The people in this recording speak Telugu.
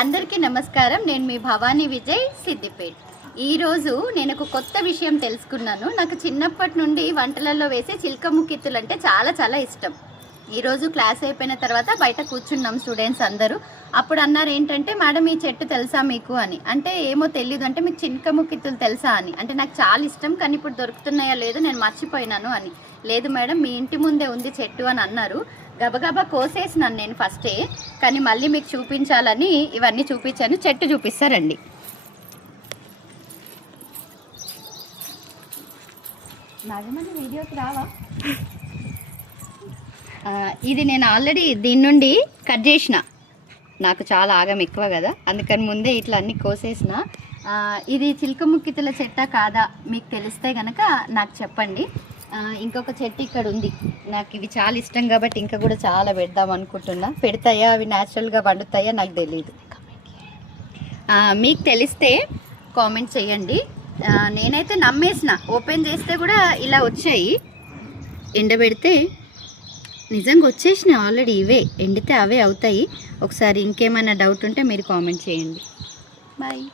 అందరికీ నమస్కారం. నేను మీ భవానీ విజయ్, సిద్దిపేట్. ఈరోజు నేను ఒక కొత్త విషయం తెలుసుకున్నాను. నాకు చిన్నప్పటి నుండి వంటలలో వేసే చిలక ముక్కిత్తులు అంటే చాలా చాలా ఇష్టం. ఈరోజు క్లాస్ అయిపోయిన తర్వాత బయట కూర్చున్నాం స్టూడెంట్స్ అందరూ. అప్పుడు అన్నారు ఏంటంటే, మేడం ఈ చెట్టు తెలుసా మీకు అని. అంటే ఏమో తెలియదు అంటే, మీకు చిలక ముక్కిత్తులు తెలుసా అని. అంటే నాకు చాలా ఇష్టం, కానీ ఇప్పుడు దొరుకుతున్నాయా లేదు నేను మర్చిపోయినాను అని. లేదు మేడం మీ ఇంటి ముందే ఉంది చెట్టు అని అన్నారు. గబగబా కోసేసినాను నేను ఫస్టే, కానీ మళ్ళీ మీకు చూపించాలని ఇవన్నీ చూపించాను. చెట్టు చూపిస్తారండి. నాగమని వీడియోకి రావా? ఇది నేను ఆల్రెడీ దీని నుండి కట్ చేసిన. నాకు చాలా ఆగం ఎక్కువ కదా, అందుకని ముందే ఇట్లా అన్నీ కోసేసిన. ఇది చిలక ముక్కితుల చెట్టా కాదా మీకు తెలిస్తే కనుక నాకు చెప్పండి. ఇంకొక చెట్టు ఇక్కడ ఉంది. నాకు ఇవి చాలా ఇష్టం కాబట్టి ఇంకా కూడా చాలా పెడదాం అనుకుంటున్నా. పెడతాయా, అవి న్యాచురల్గా పండుతాయా నాకు తెలియదు. మీకు తెలిస్తే కామెంట్ చేయండి. నేనైతే నమ్మేసిన. ఓపెన్ చేస్తే కూడా ఇలా వచ్చాయి. ఎండబెడితే నిజంగా వచ్చేసినాయి ఆల్రెడీ. ఇవే ఎండితే అవే అవుతాయి. ఒకసారి ఇంకేమైనా డౌట్ ఉంటే మీరు కామెంట్ చేయండి. బాయ్.